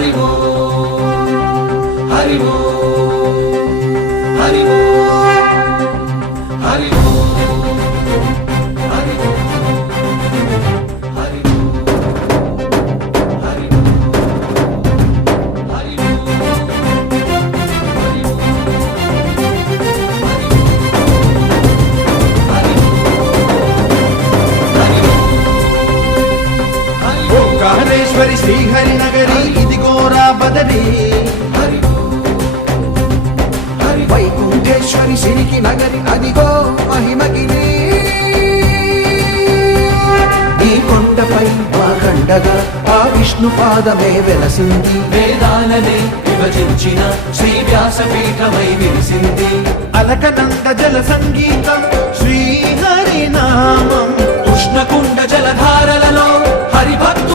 హరి ఓం హరి ఓం హరి ఓం హరి ఓం హరి ఓం హరి ఓంకారేశ్వరి శ్రీహరి నగరి ఇదిగోరా బదరి వైకుంఠేశ్వరి సిరికి నగరి అదిగో మహిమగిరి ఈ కొండపై మా కండగా ఆ విష్ణు పాదమే వెలసింది వేదాలనే విభజించిన శ్రీ వ్యాసపీఠమై విరిసింది అలకనంద జల సంగీతం శ్రీహరి నామం ఉష్ణకుండ జలధారలలో హరిభక్తు